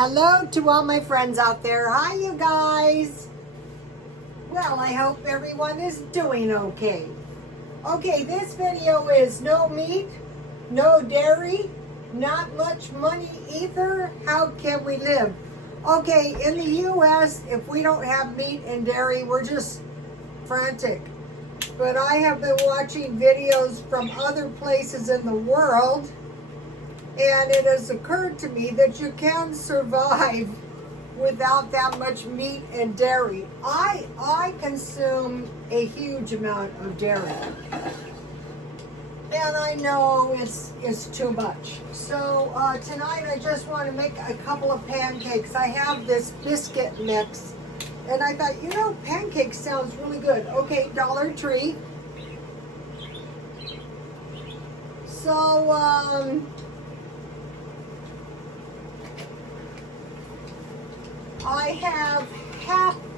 Hello to all my friends out there. Hi, you guys. Well, I hope everyone is doing okay. Okay, this video is no meat, no dairy, not much money either. How can we live? Okay, in the U.S., if we don't have meat and dairy, we're just frantic. But I have been watching videos from other places in the world, and it has occurred to me that you can survive without that much meat and dairy. I consume a huge amount of dairy, and I know it's too much. So tonight I just want to make a couple of pancakes. I have this biscuit mix, and I thought, you know, pancakes sounds really good. Okay, Dollar Tree. So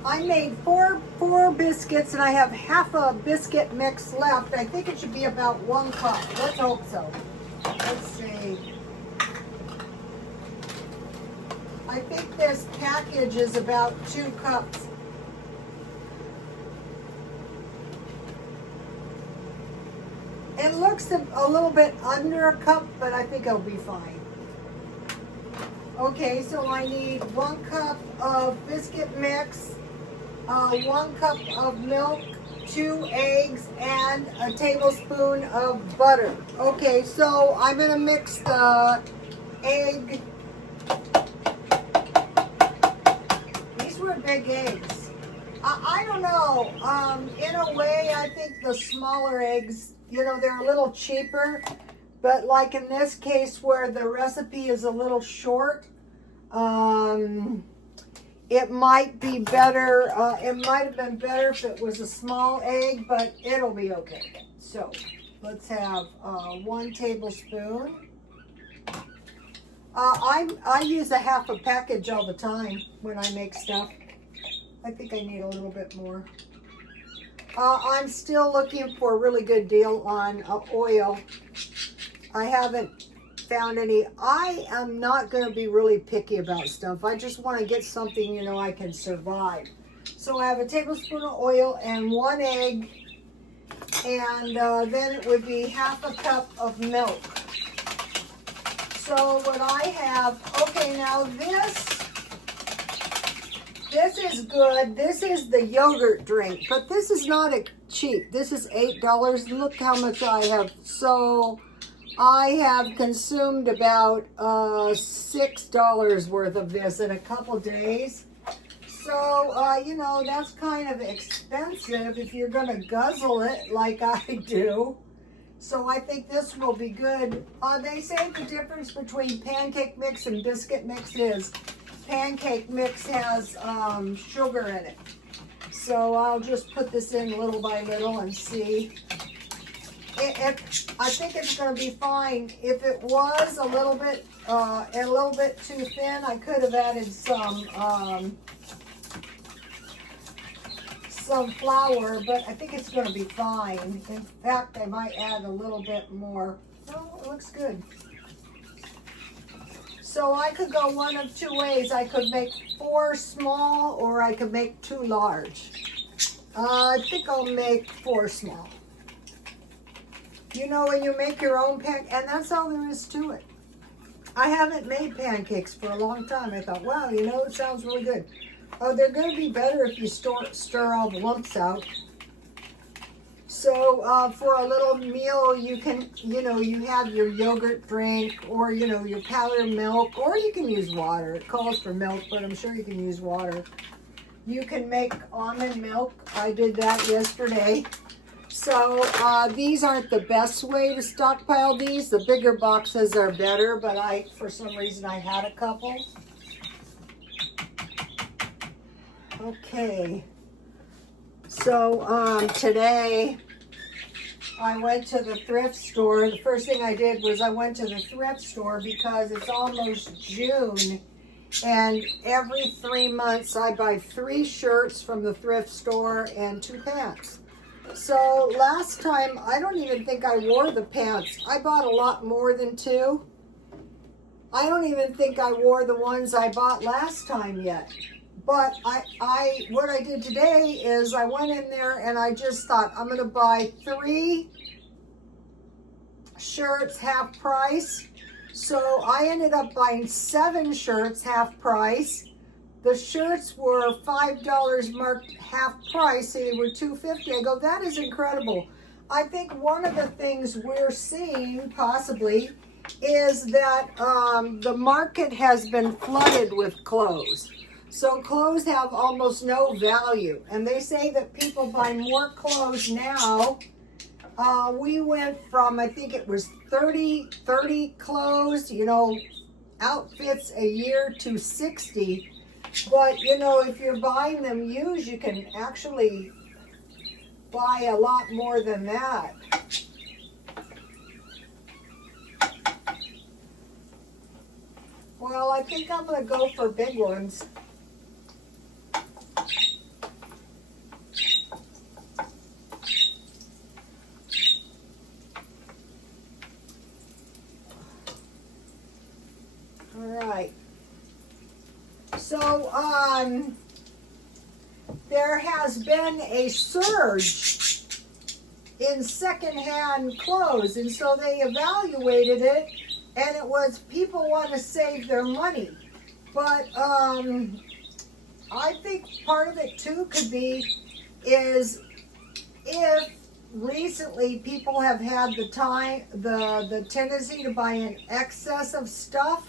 I made four biscuits, and I have half a biscuit mix left. I think it should be about 1 cup. Let's hope so. Let's see. I think this package is about 2 cups. It looks a little bit under a cup, but I think it'll be fine. Okay, so I need 1 cup of biscuit mix, 1 cup of milk, 2 eggs, and a tablespoon of butter. Okay, so I'm gonna mix the egg. These were big eggs. I don't know, in a way I think the smaller eggs, you know, they're a little cheaper. But like in this case where the recipe is a little short, it might be better, it might have been better if it was a small egg, but it'll be okay. So let's have 1 tablespoon. I use a half a package all the time when I make stuff. I think I need a little bit more. I'm still looking for a really good deal on oil. I haven't found any. I am not going to be really picky about stuff. I just want to get something, you know, I can survive. So I have a tablespoon of oil and 1 egg, and then it would be half a cup of milk. So what I have, okay, now this is good. This is the yogurt drink, but this is not cheap. This is $8. Look how much I have. So I have consumed about $6 worth of this in a couple days. So, you know, that's kind of expensive if you're going to guzzle it like I do. So I think this will be good. They say the difference between pancake mix and biscuit mix is pancake mix has sugar in it. So I'll just put this in little by little and see. I think it's going to be fine. If it was a little bit too thin, I could have added some flour, but I think it's going to be fine. In fact, I might add a little bit more. Oh, it looks good. So I could go one of 2 ways. I could make 4 small, or I could make 2 large. I think I'll make 4 small. You know, when you make your own and that's all there is to it. I haven't made pancakes for a long time. I thought, wow, you know, it sounds really good. Oh, they're going to be better if you stir all the lumps out. So for a little meal, you can, you know, you have your yogurt drink, or, you know, your powdered milk, or you can use water. It calls for milk, but I'm sure you can use water. You can make almond milk. I did that yesterday. So these aren't the best way to stockpile these. The bigger boxes are better, but for some reason, I had a couple. Okay. So today I went to the thrift store. The first thing I did was I went to the thrift store because it's almost June, and every 3 months I buy 3 shirts from the thrift store and 2 pants. So last time, I don't even think I wore the pants. I bought a lot more than 2. I don't even think I wore the ones I bought last time yet. But what I did today is I went in there and I just thought I'm going to buy 3 shirts half price. So I ended up buying 7 shirts half price. The shirts were $5 marked half price, so they were $2.50. I go, that is incredible. I think one of the things we're seeing possibly is that the market has been flooded with clothes. So clothes have almost no value. And they say that people buy more clothes now. We went from, I think it was 30 clothes, outfits a year to 60. But, if you're buying them used, you can actually buy a lot more than that. Well, I think I'm going to go for big ones. All right. So, there has been a surge in secondhand clothes, and so they evaluated it, and it was people want to save their money. But I think part of it too could be is if recently people have had the tendency to buy an excess of stuff,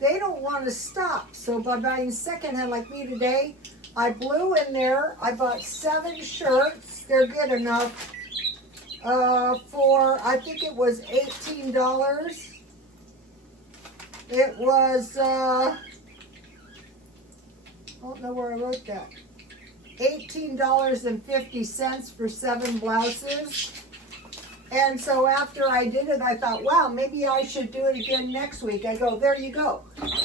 they don't want to stop. So by buying secondhand like me today, I blew in there. I bought 7 shirts. They're good enough for, I think it was $18. It was, I don't know where I wrote that. $18.50 for 7 blouses. And so after I did it, I thought, wow, maybe I should do it again next week. I go, there you go.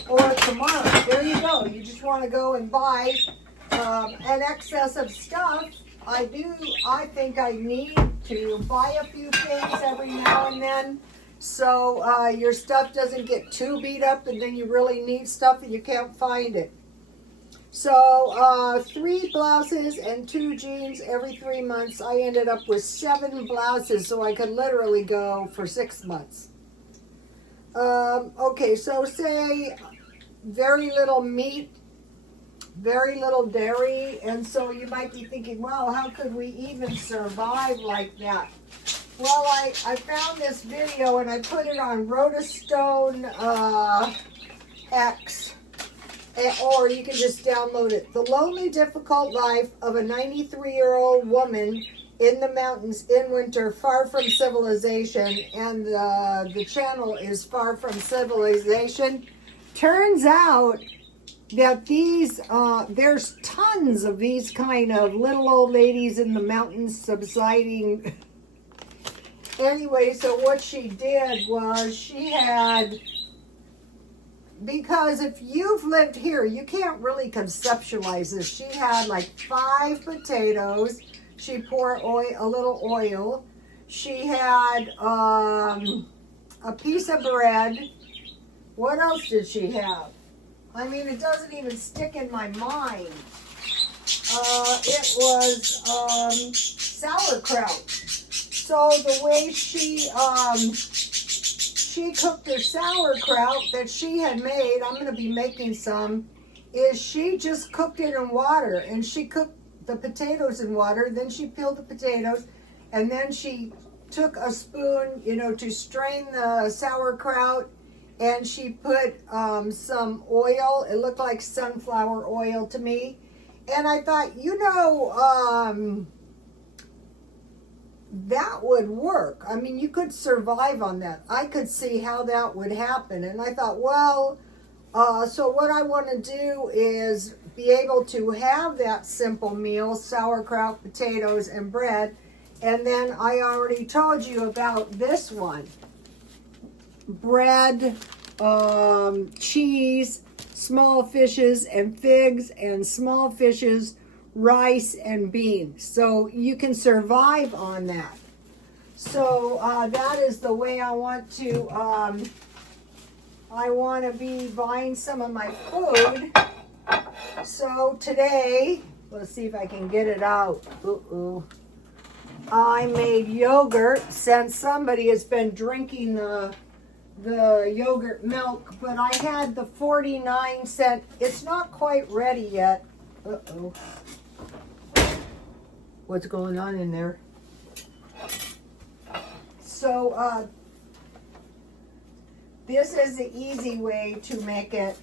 Or tomorrow, there you go. You just want to go and buy an excess of stuff. I think I need to buy a few things every now and then, so your stuff doesn't get too beat up and then you really need stuff and you can't find it. So 3 blouses and 2 jeans every 3 months. I ended up with 7 blouses, so I could literally go for 6 months. Okay, so say very little meat, very little dairy, and so you might be thinking, well, how could we even survive like that? Well, I found this video and I put it on Rotostone X, or you can just download it. The Lonely, Difficult Life of a 93-Year-Old Woman in the Mountains in Winter, Far from Civilization, and the channel is Far from Civilization. Turns out that these, there's tons of these kind of little old ladies in the mountains subsiding. Anyway, so what she did was she had, because if you've lived here, you can't really conceptualize this. She had like 5 potatoes. She poured a little oil. She had a piece of bread. What else did she have? I mean, it doesn't even stick in my mind. It was sauerkraut. So the way she cooked her sauerkraut that she had made, I'm going to be making some, is she just cooked it in water. And she cooked the potatoes in water, then she peeled the potatoes, and then she took a spoon, to strain the sauerkraut, and she put some oil. It looked like sunflower oil to me. And I thought, that would work. I mean, you could survive on that. I could see how that would happen. And I thought, well, so what I want to do is be able to have that simple meal, sauerkraut, potatoes, and bread. And then I already told you about this one. Bread, cheese, small fishes and figs, and small fishes, rice and beans. So you can survive on that. So that is the way I want to I want to be buying some of my food. So today, let's see if I can get it out. I made yogurt since somebody has been drinking the yogurt milk, but I had the 49-cent. It's not quite ready yet. What's going on in there? So this is the easy way to make it.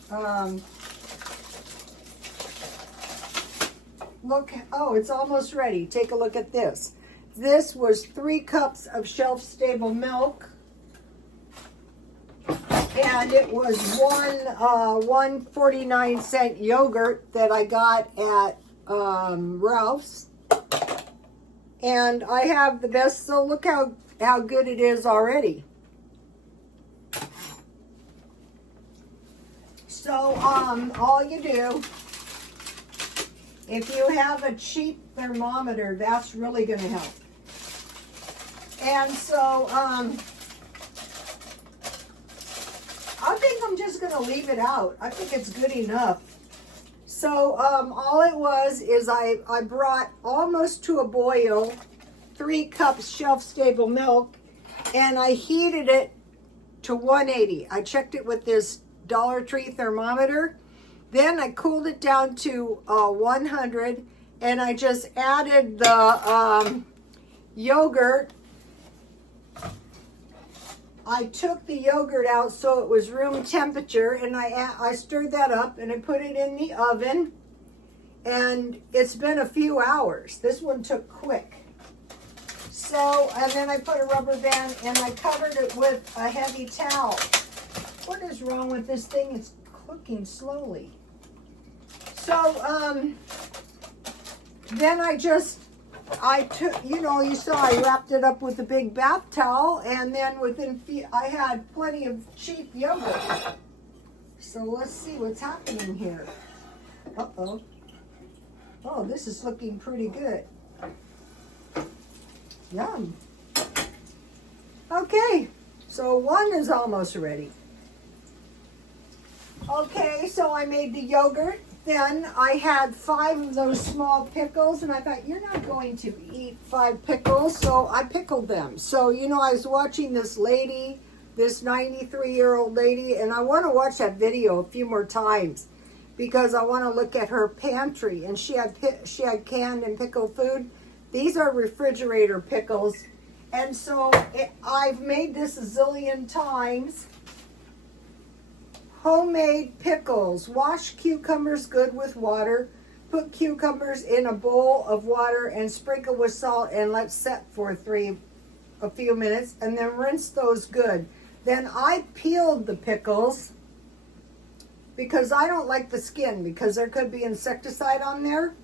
Look, oh, it's almost ready. Take a look at this. This was 3 cups of shelf-stable milk, and it was one 49-cent yogurt that I got at Ralph's. And I have the best, so look how good it is already. So all you do, if you have a cheap thermometer, that's really going to help. And so I think I'm just going to leave it out. I think it's good enough. So all it was is I brought almost to a boil 3 cups shelf-stable milk, and I heated it to 180. I checked it with this Dollar Tree thermometer. Then I cooled it down to 100, and I just added the yogurt. I took the yogurt out so it was room temperature, and I stirred that up, and I put it in the oven, and it's been a few hours. This one took quick. So, and then I put a rubber band, and I covered it with a heavy towel. What is wrong with this thing? It's cooking slowly. So, then I took, you saw I wrapped it up with a big bath towel, and then I had plenty of cheap yogurt. So let's see what's happening here. Uh-oh. Oh, this is looking pretty good. Yum. Okay, so one is almost ready. Okay, so I made the yogurt. Then I had 5 of those small pickles, and I thought, you're not going to eat 5 pickles, so I pickled them. So, I was watching this lady, this 93-year-old lady, and I want to watch that video a few more times because I want to look at her pantry, and she had canned and pickled food. These are refrigerator pickles, and so I've made this a zillion times. Homemade pickles. Wash cucumbers good with water. Put cucumbers in a bowl of water and sprinkle with salt and let set for a few minutes, and then rinse those good. Then I peeled the pickles because I don't like the skin because there could be insecticide on there.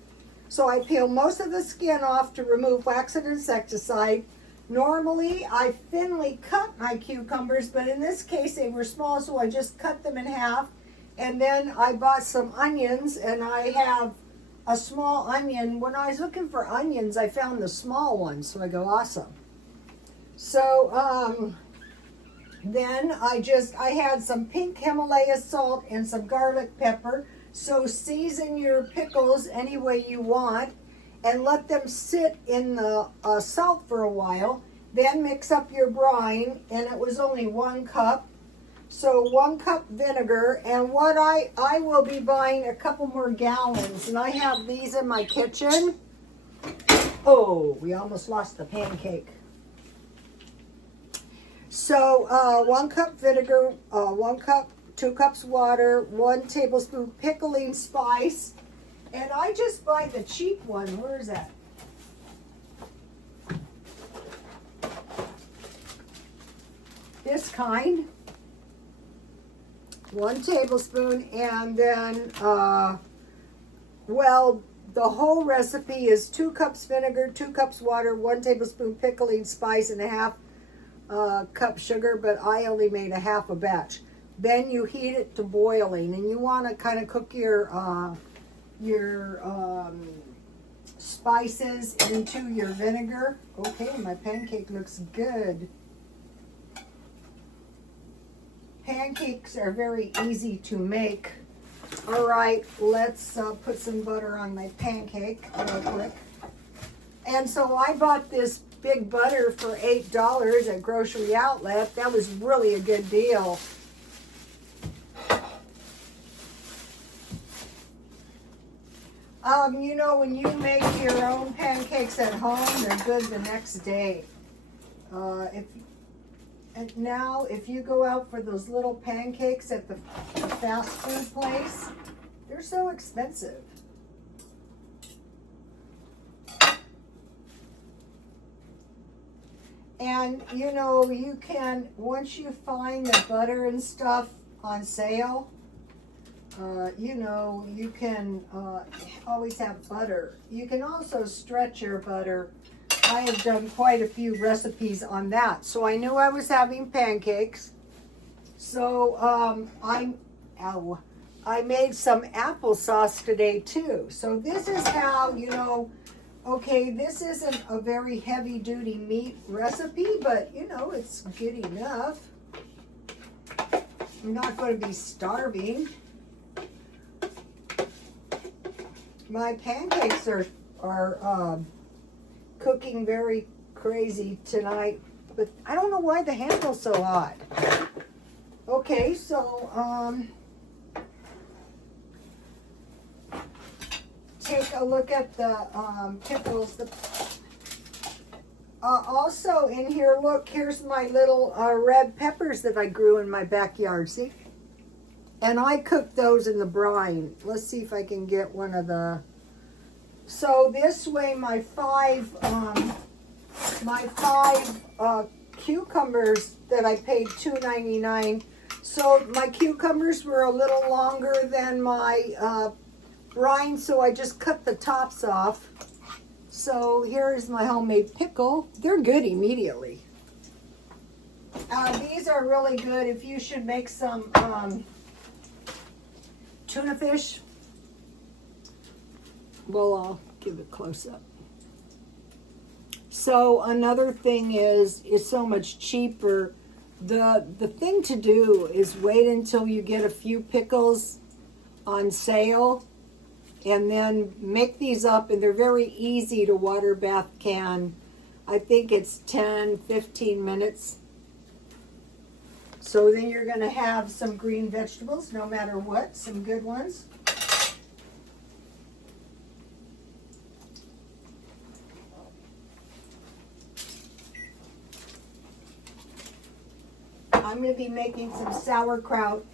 So I peel most of the skin off to remove wax and insecticide. Normally, I thinly cut my cucumbers, but in this case, they were small, so I just cut them in half. And then I bought some onions, and I have a small onion. When I was looking for onions, I found the small ones, so I go, awesome. So, then I had some pink Himalaya salt and some garlic pepper. So season your pickles any way you want, and let them sit in the salt for a while. Then mix up your brine, and it was only 1 cup. So 1 cup vinegar, and what I will be buying a couple more gallons, and I have these in my kitchen. Oh, we almost lost the pancake. So 1 cup vinegar, 2 cups water, 1 tablespoon pickling spice. And I just buy the cheap one. Where is that? This kind. 1 tablespoon. And then, the whole recipe is 2 cups vinegar, 2 cups water, 1 tablespoon pickling spice, and a half cup sugar. But I only made a half a batch. Then you heat it to boiling. And you want to kind of cook your spices into your vinegar. Okay, my pancake looks good. pancakes are very easy to make. All right, let's put some butter on my pancake real quick. And so I bought this big butter for $8 at Grocery Outlet. That was really a good deal. You know, when you make your own pancakes at home, they're good the next day. If you go out for those little pancakes at the fast food place, they're so expensive. And you know, you can, once you find the butter and stuff on sale, you know, you can always have butter. You can also stretch your butter. I have done quite a few recipes on that. So I knew I was having pancakes. So I made some applesauce today too. So this is how, you know, okay, this isn't a very heavy duty meat recipe, but you know, it's good enough. I'm not going to be starving. My pancakes are cooking very crazy tonight, but I don't know why the handle's so hot. Okay, so take a look at the pickles. Also in here, look, here's my little red peppers that I grew in my backyard, see? And I cooked those in the brine. Let's see if I can get one of the... So this way my five cucumbers that I paid $2.99. So my cucumbers were a little longer than my brine, so I just cut the tops off. So here's my homemade pickle. They're good immediately. These are really good if you should make some tuna fish. Well, I'll give it close up. So another thing is, it's so much cheaper. The thing to do is wait until you get a few pickles on sale and then make these up, and they're very easy to water bath can. I think it's 10-15 minutes. So then you're going to have some green vegetables no matter what, some good ones. I'm going to be making some sauerkraut.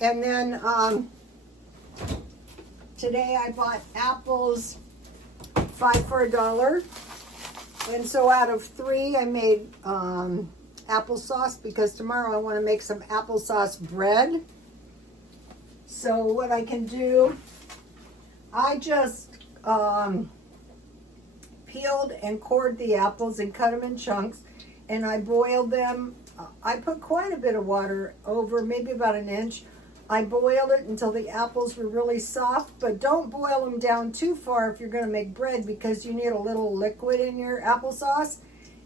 And then today I bought apples, 5 for $1. And so out of 3 I made applesauce, because tomorrow I want to make some applesauce bread. So what I can do, I just peeled and cored the apples and cut them in chunks, and I boiled them. I put quite a bit of water over, maybe about 1 inch. I boiled it until the apples were really soft, but don't boil them down too far if you're going to make bread, because you need a little liquid in your applesauce.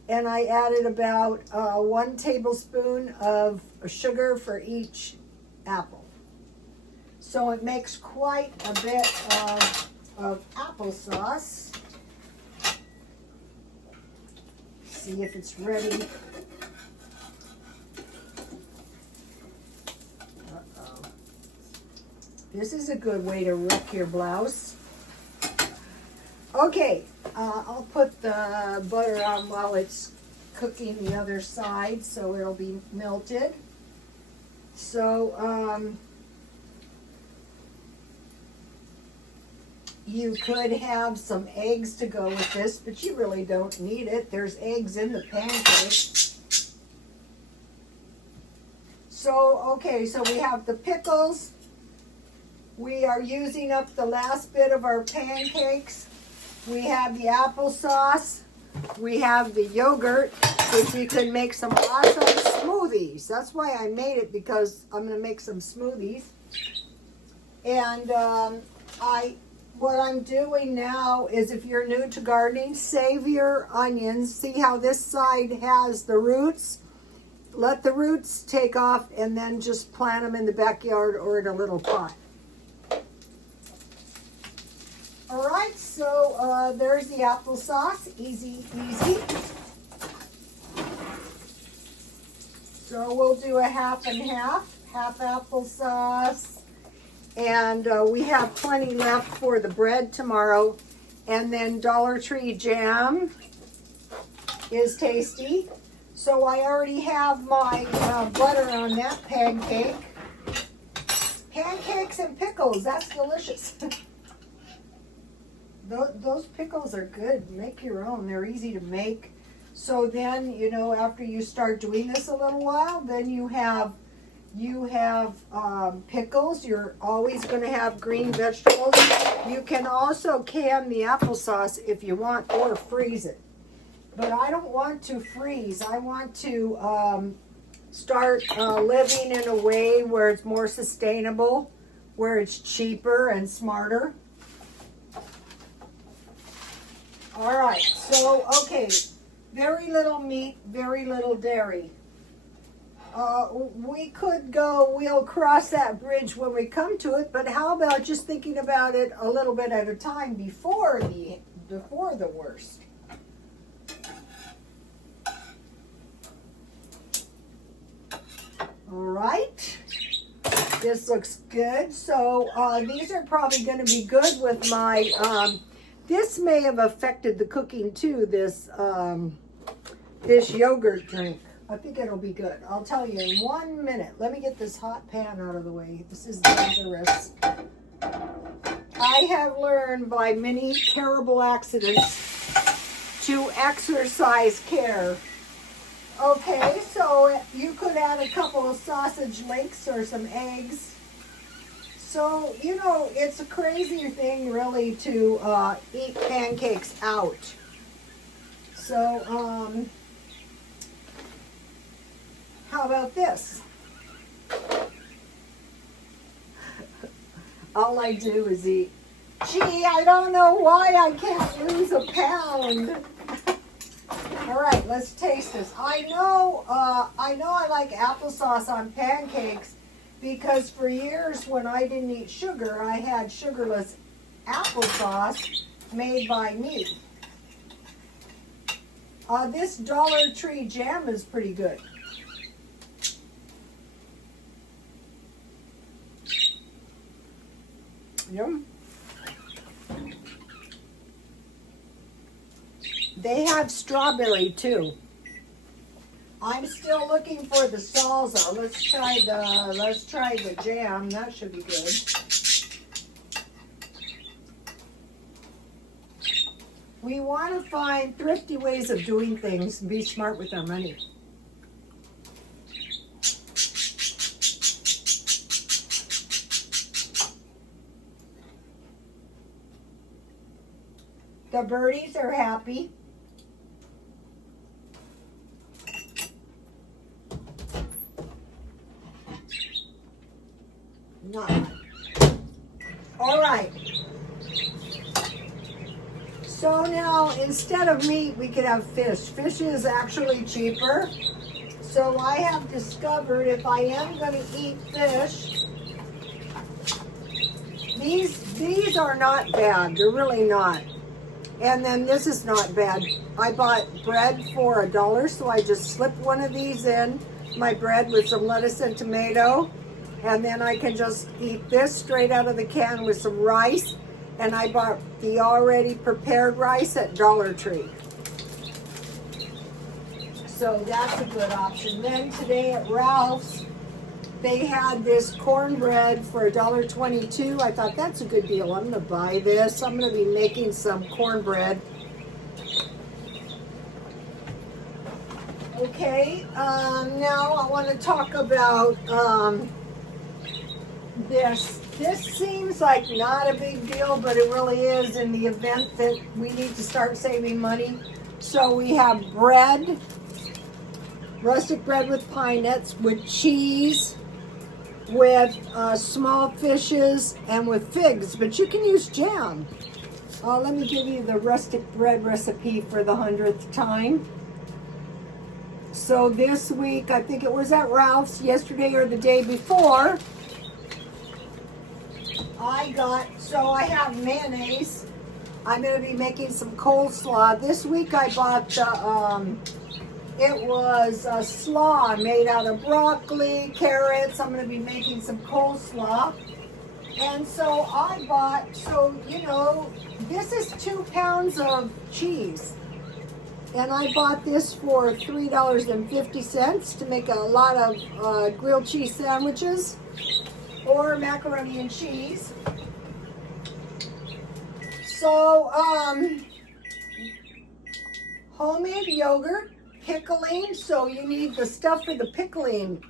And I added about 1 tablespoon of sugar for each apple. So it makes quite a bit of applesauce. See if it's ready. Uh-oh. This is a good way to wreck your blouse. Okay, I'll put the butter on while it's cooking the other side, so it'll be melted. So you could have some eggs to go with this, but you really don't need it. There's eggs in the pancake. So, okay, so we have the pickles. We are using up the last bit of our pancakes. We have the applesauce. We have the yogurt, which we could make some awesome smoothies. That's why I made it, because I'm going to make some smoothies. And what I'm doing now is, if you're new to gardening, save your onions. See how this side has the roots? let the roots take off and then just plant them in the backyard or in a little pot. All right, so there's the applesauce. Easy, easy. So we'll do a half and half applesauce. And we have plenty left for the bread tomorrow. And then Dollar Tree jam is tasty. So I already have my butter on that pancake. Pancakes and pickles, that's delicious. Those pickles are good. Make your own. They're easy to make. So then, you know, after you start doing this a little while, then you have pickles. You're always going to have green vegetables. You can also can the applesauce if you want, or freeze it. But I don't want to freeze. I want to start living in a way where it's more sustainable, where it's cheaper and smarter. All right, so, okay, very little meat, very little dairy. We'll cross that bridge when we come to it, but how about just thinking about it a little bit at a time before the worst? All right, this looks good. So these are probably going to be good with my, this may have affected the cooking too, this yogurt drink. I think it'll be good. I'll tell you in 1 minute. Let me get this hot pan out of the way. This is dangerous. I have learned by many terrible accidents to exercise care. Okay, so you could add a couple of sausage links or some eggs. So, you know, it's a crazy thing really to eat pancakes out. So, how about this? All I do is eat. Gee, I don't know why I can't lose a pound. All right, let's taste this. I know I like applesauce on pancakes because for years when I didn't eat sugar, I had sugarless applesauce made by me. This Dollar Tree jam is pretty good. Yum. They have strawberry too. I'm still looking for the salsa. Let's try the jam. That should be good. We want to find thrifty ways of doing things and be smart with our money. The birdies are happy. Not. All right. So now instead of meat, we could have fish. Fish is actually cheaper. So I have discovered if I am going to eat fish, these are not bad. They're really not. And then this is not bad. I bought bread for $1, so I just slip one of these in my bread with some lettuce and tomato. And then I can just eat this straight out of the can with some rice. And I bought the already prepared rice at Dollar Tree. So that's a good option. Then today at Ralph's, they had this cornbread for $1.22. I thought that's a good deal. I'm going to buy this. I'm going to be making some cornbread. Okay, now I want to talk about this. This seems like not a big deal, but it really is in the event that we need to start saving money. So we have bread, rustic bread with pine nuts, with cheese, with small fishes, and with figs, but you can use jam. Let me give you the rustic bread recipe for the 100th time. So this week, I think it was at Ralph's yesterday or the day before, I have mayonnaise. I'm going to be making some coleslaw. This week I bought it was a slaw made out of broccoli, carrots. I'm going to be making some coleslaw. And so I bought, this is 2 pounds of cheese. And I bought this for $3.50 to make a lot of grilled cheese sandwiches or macaroni and cheese. So, homemade yogurt, pickling. So you need the stuff for the pickling,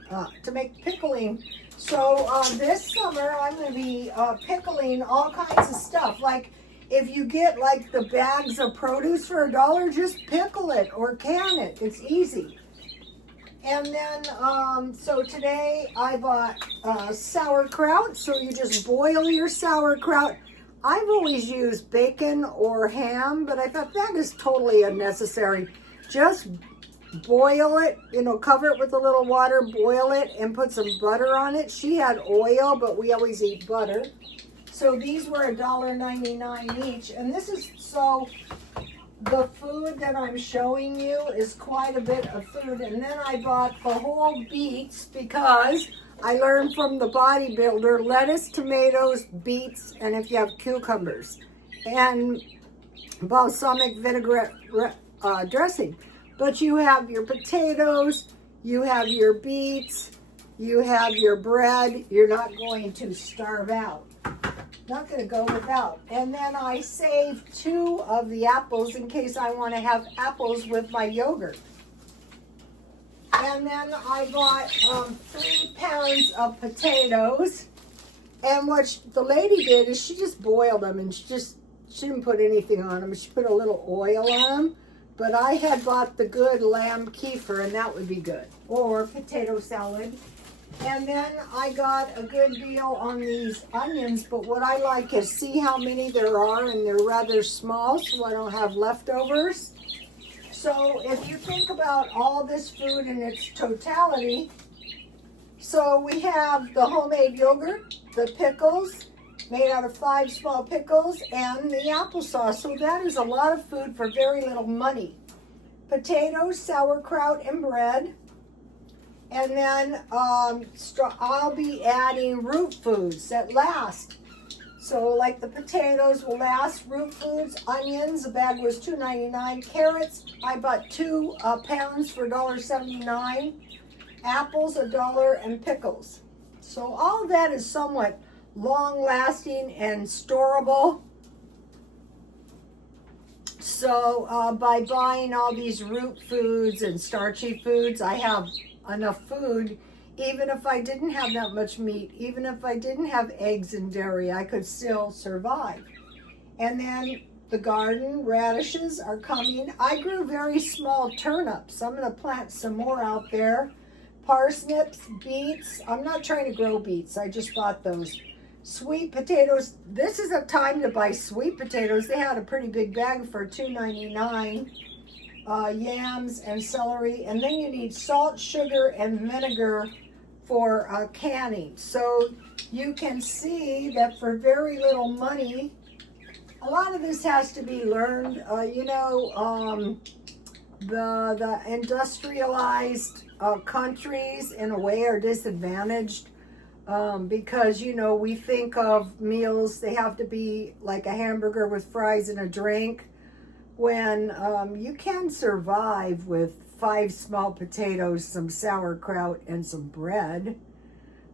to make pickling. So this summer I'm going to be pickling all kinds of stuff. Like if you get like the bags of produce for $1, just pickle it or can it. It's easy. And then, so today I bought sauerkraut. So you just boil your sauerkraut. I've always used bacon or ham, but I thought that is totally unnecessary. Just boil it, cover it with a little water, boil it, and put some butter on it. She had oil, but we always eat butter. So these were $1.99 each. And this is, so the food that I'm showing you is quite a bit of food. And then I bought the whole beets because I learned from the bodybuilder, lettuce, tomatoes, beets, and if you have cucumbers, and balsamic vinaigrette dressing. But you have your potatoes, you have your beets, you have your bread. You're not going to starve out. Not going to go without. And then I saved 2 of the apples in case I want to have apples with my yogurt. And then I bought 3 pounds of potatoes. And what the lady did is she just boiled them, and she didn't put anything on them. She put a little oil on them. But I had bought the good lamb kefir, and that would be good. Or potato salad. And then I got a good deal on these onions. But what I like is see how many there are, and they're rather small, so I don't have leftovers. So if you think about all this food in its totality, so we have the homemade yogurt, the pickles, made out of 5 small pickles, and the applesauce. So that is a lot of food for very little money. Potatoes, sauerkraut, and bread. And then I'll be adding root foods that last. So like the potatoes will last, root foods, onions, the bag was $2.99. Carrots, I bought 2 pounds for $1.79. Apples, $1, and pickles. So all of that is somewhat long-lasting and storable. So by buying all these root foods and starchy foods, I have enough food. Even if I didn't have that much meat, even if I didn't have eggs and dairy, I could still survive. And then the garden radishes are coming. I grew very small turnips. I'm going to plant some more out there. Parsnips, beets. I'm not trying to grow beets. I just bought those. Sweet potatoes. This is a time to buy sweet potatoes. They had a pretty big bag for $2.99. Yams and celery. And then you need salt, sugar, and vinegar for canning. So you can see that for very little money, a lot of this has to be learned. The industrialized countries in a way are disadvantaged because, we think of meals, they have to be like a hamburger with fries and a drink, when you can survive with 5 small potatoes, some sauerkraut, and some bread.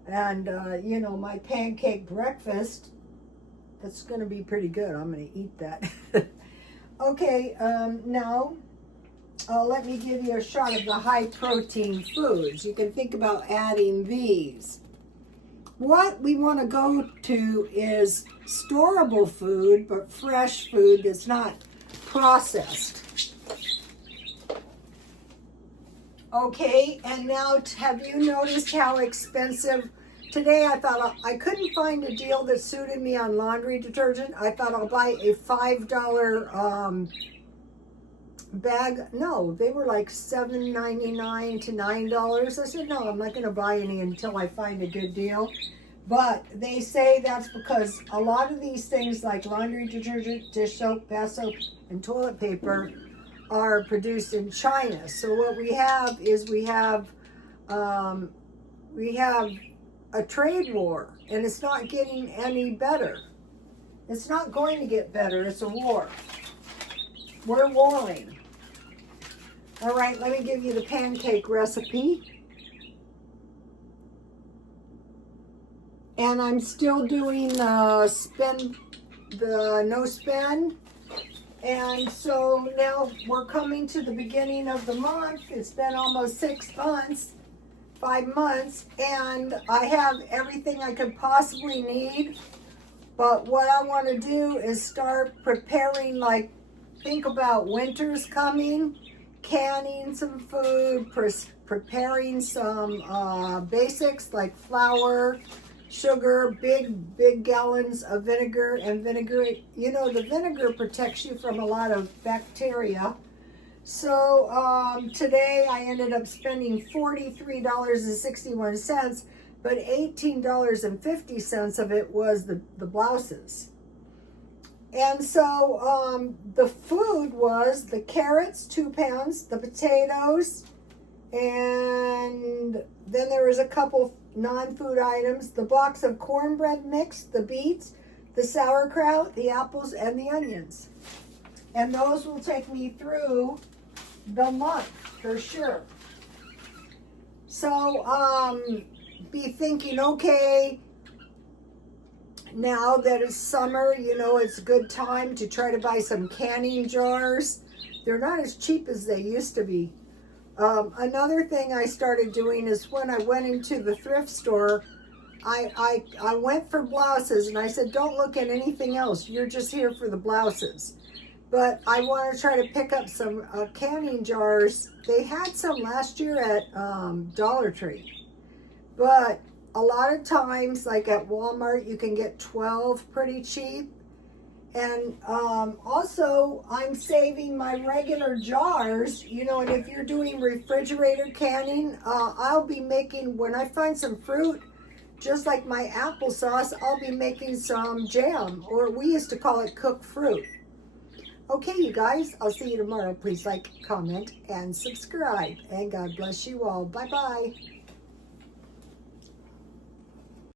And, my pancake breakfast, that's going to be pretty good. I'm going to eat that. Okay, now let me give you a shot of the high protein foods. You can think about adding these. What we want to go to is storable food, but fresh food that's not processed. Okay, and now have you noticed how expensive? Today I thought I couldn't find a deal that suited me on laundry detergent. I thought I'll buy a $5 bag. No, they were like $7.99 to $9. I said, no, I'm not going to buy any until I find a good deal. But they say that's because a lot of these things like laundry detergent, dish soap, bath soap, and toilet paper are produced in China. So what we have is we have a trade war, and it's not getting any better. It's not going to get better. It's a war. We're warring. All right, let me give you the pancake recipe. And I'm still doing the no spin. And so now we're coming to the beginning of the month. It's been almost 6 months, 5 months, and I have everything I could possibly need. But what I want to do is start preparing, like, think about winter's coming, canning some food, preparing some basics like flour, sugar, big gallons of vinegar. And vinegar, you know, the vinegar protects you from a lot of bacteria. So today I ended up spending $43.61, but $18.50 of it was the blouses. And so the food was the carrots, 2 pounds, the potatoes, and then there was a couple non-food items, the box of cornbread mix, the beets, the sauerkraut, the apples, and the onions. And those will take me through the month for sure. So be thinking, okay, now that it's summer, you know, it's a good time to try to buy some canning jars. They're not as cheap as they used to be. Another thing I started doing is when I went into the thrift store, I went for blouses, and I said, don't look at anything else. You're just here for the blouses. But I want to try to pick up some canning jars. They had some last year at Dollar Tree. But a lot of times, like at Walmart, you can get 12 pretty cheap. And also, I'm saving my regular jars, you know, and if you're doing refrigerator canning, I'll be making, when I find some fruit, just like my applesauce, I'll be making some jam, or we used to call it cooked fruit. Okay, you guys, I'll see you tomorrow. Please like, comment, and subscribe. And God bless you all. Bye-bye.